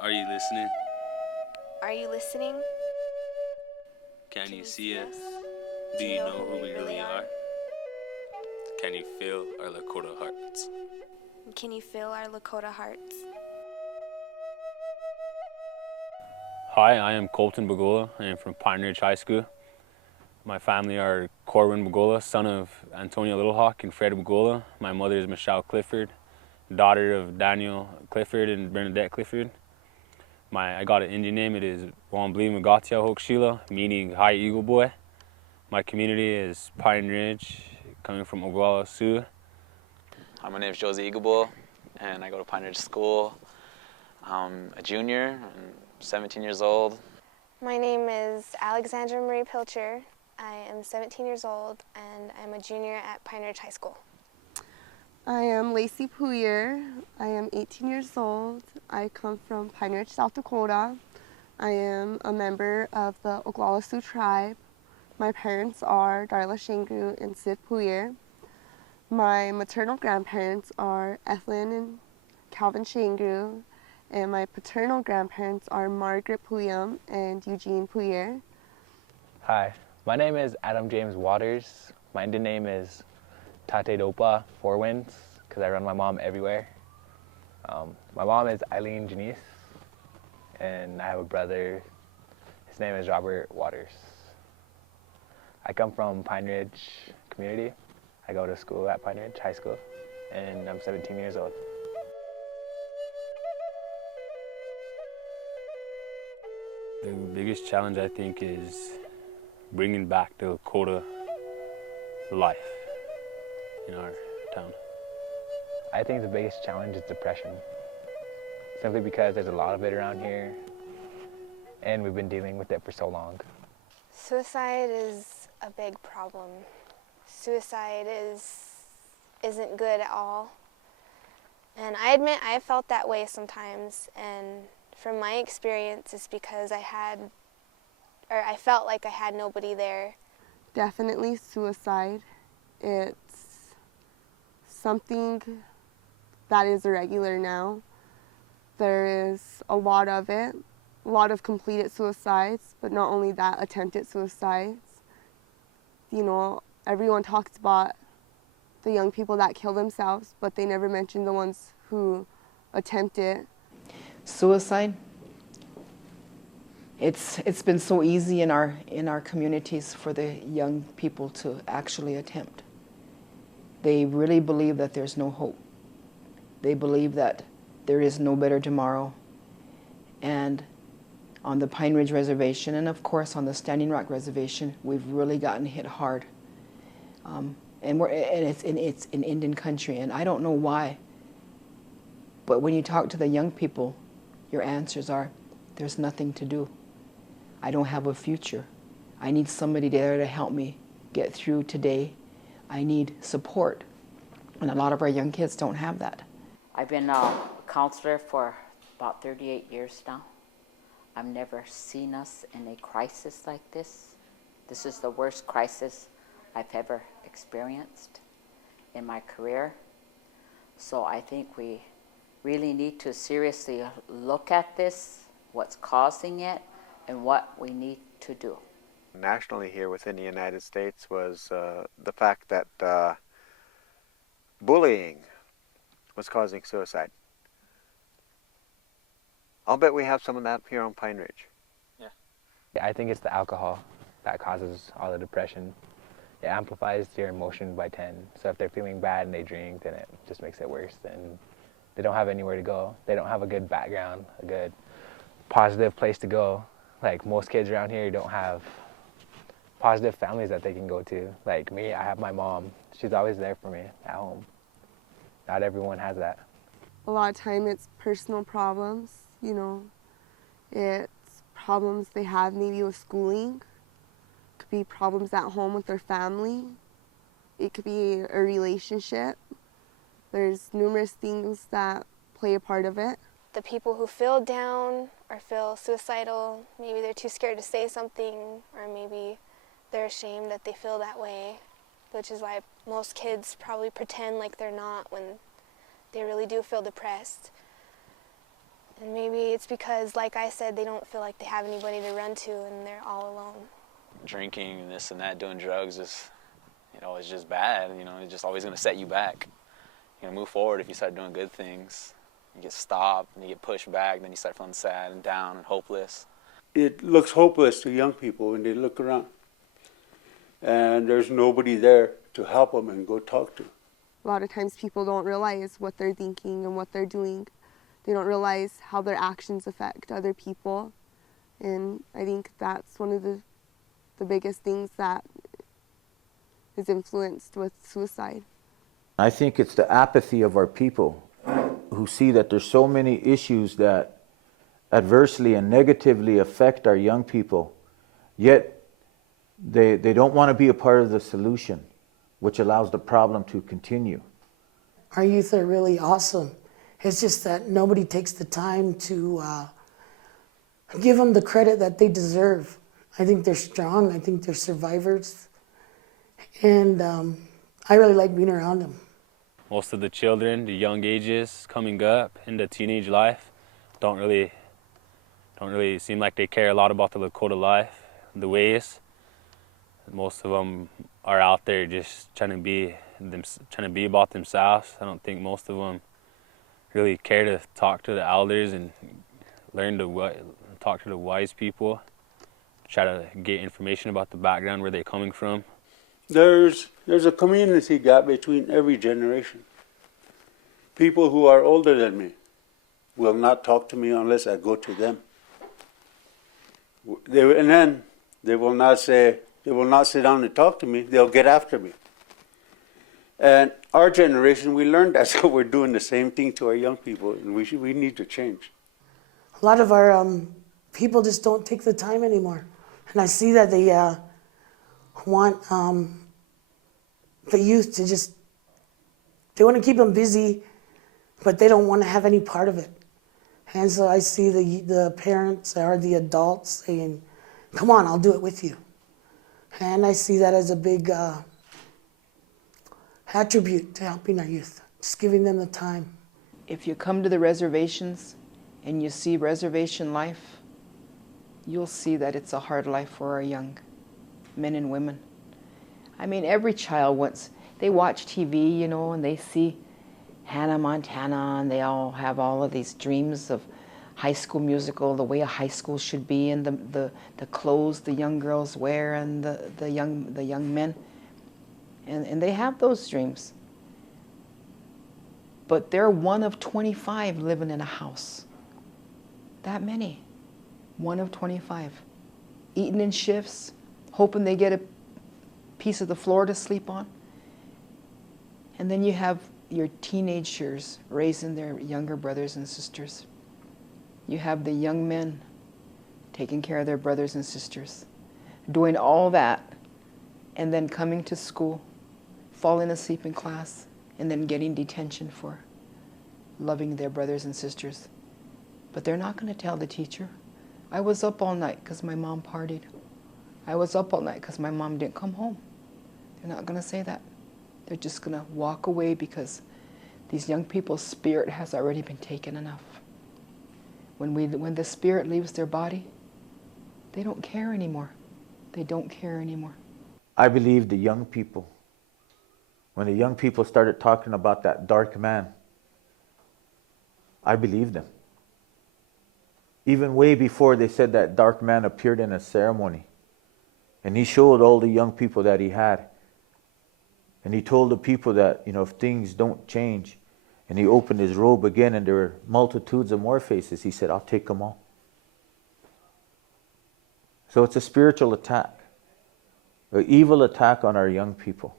Are you listening? Are you listening? Can you see us? Do you know who we really are? Can you feel our Lakota hearts? Can you feel our Lakota hearts? Hi, I am Colton Bagola. I am from Pine Ridge High School. My family are Corwin Bagola, son of Antonia Littlehawk and Fred Bagola. My mother is Michelle Clifford, daughter of Daniel Clifford and Bernadette Clifford. I got an Indian name. It is Wambli Magatia Hokshila, meaning High Eagle Boy. My community is Pine Ridge, coming from Oglala Sioux. Hi, my name is Josie Eagleboy, and I go to Pine Ridge School. I'm a junior, I'm 17 years old. My name is Alexandra Marie Pilcher. I am 17 years old, and I'm a junior at Pine Ridge High School. I am Lacey Puyer. I am 18 years old. I come from Pine Ridge, South Dakota. I am a member of the Oglala Sioux tribe. My parents are Darla Shangru and Sid Puyer. My maternal grandparents are Ethlyn and Calvin Shangru, and my paternal grandparents are Margaret Puyam and Eugene Puyer. Hi, my name is Adam James Waters. My Indian name is Tate Dopa, Four Winds, because I run my mom everywhere. My mom is Eileen Janice, and I have a brother. His name is Robert Waters. I come from Pine Ridge community. I go to school at Pine Ridge High School, and I'm 17 years old. The biggest challenge, I think, is bringing back the Lakota life in our town. I think the biggest challenge is depression, simply because there's a lot of it around here, and we've been dealing with it for so long. Suicide is a big problem. Suicide isn't good at all. And I admit I felt that way sometimes, and from my experience it's because I felt like I had nobody there. Definitely suicide. It's something that is irregular now. There is a lot of it, a lot of completed suicides, but not only that, attempted suicides. You know, everyone talks about the young people that kill themselves, but they never mention the ones who attempt it. Suicide. It's been so easy in our communities for the young people to actually attempt. They really believe that there's no hope. They believe that there is no better tomorrow. And on the Pine Ridge Reservation, and of course on the Standing Rock Reservation, we've really gotten hit hard. And it's in Indian country, and I don't know why. But when you talk to the young people, your answers are, there's nothing to do. I don't have a future. I need somebody there to help me get through today. I need support. And a lot of our young kids don't have that. I've been a counselor for about 38 years now. I've never seen us in a crisis like this. This is the worst crisis I've ever experienced in my career. So I think we really need to seriously look at this, what's causing it, and what we need to do. Nationally here within the United States was the fact that bullying was causing suicide. I'll bet we have some of that here on Pine Ridge. Yeah, I think it's the alcohol that causes all the depression. It amplifies your emotion by 10. So if they're feeling bad and they drink, then it just makes it worse. And they don't have anywhere to go. They don't have a good background, a good positive place to go. Like most kids around here don't have positive families that they can go to. Like me, I have my mom. She's always there for me at home. Not everyone has that. A lot of time it's personal problems, you know. It's problems they have maybe with schooling. It could be problems at home with their family. It could be a relationship. There's numerous things that play a part of it. The people who feel down or feel suicidal, maybe they're too scared to say something, or maybe they're ashamed that they feel that way, which is why most kids probably pretend like they're not when they really do feel depressed. And maybe it's because, like I said, they don't feel like they have anybody to run to and they're all alone. Drinking and this and that, doing drugs is, it's just bad. It's just always going to set you back. You're going to move forward if you start doing good things. You get stopped and you get pushed back, then you start feeling sad and down and hopeless. It looks hopeless to young people when they look around. And there's nobody there to help them and go talk to. A lot of times people don't realize what they're thinking and what they're doing. They don't realize how their actions affect other people. And I think that's one of the biggest things that is influenced with suicide. I think it's the apathy of our people who see that there's so many issues that adversely and negatively affect our young people, yet they don't want to be a part of the solution, which allows the problem to continue. Our youth are really awesome. It's just that nobody takes the time to give them the credit that they deserve. I think they're strong. I think they're survivors. And I really like being around them. Most of the children, the young ages coming up into teenage life, don't really seem like they care a lot about the Lakota life, the ways. Most of them are out there just trying to be about themselves. I don't think most of them really care to talk to the elders and learn to talk to the wise people, try to get information about the background, where they're coming from. There's a community gap between every generation. People who are older than me will not talk to me unless I go to them. And then they will not sit down and talk to me. They'll get after me. And our generation, we learned that, so we're doing the same thing to our young people, and we need to change. A lot of our people just don't take the time anymore. And I see that they want the youth to they want to keep them busy, but they don't want to have any part of it. And so I see the parents or the adults saying, come on, I'll do it with you. And I see that as a big attribute to helping our youth, just giving them the time. If you come to the reservations and you see reservation life, you'll see that it's a hard life for our young men and women. I mean, every child they watch TV, and they see Hannah Montana, and they all have all of these dreams of High School Musical, the way a high school should be, and the clothes the young girls wear, and the young men, and they have those dreams. But they're one of 25 living in a house. That many. One of 25. Eating in shifts, hoping they get a piece of the floor to sleep on. And then you have your teenagers raising their younger brothers and sisters. You have the young men taking care of their brothers and sisters, doing all that, and then coming to school, falling asleep in class, and then getting detention for loving their brothers and sisters. But they're not going to tell the teacher, I was up all night because my mom partied. I was up all night because my mom didn't come home. They're not going to say that. They're just going to walk away because these young people's spirit has already been taken enough. When the spirit leaves their body, they don't care anymore. They don't care anymore. I believe the young people, when the young people started talking about that dark man, I believed them. Even way before they said that dark man appeared in a ceremony. And he showed all the young people that he had. And he told the people that, if things don't change, and he opened his robe again and there were multitudes of more faces, he said, I'll take them all. So it's a spiritual attack, an evil attack on our young people.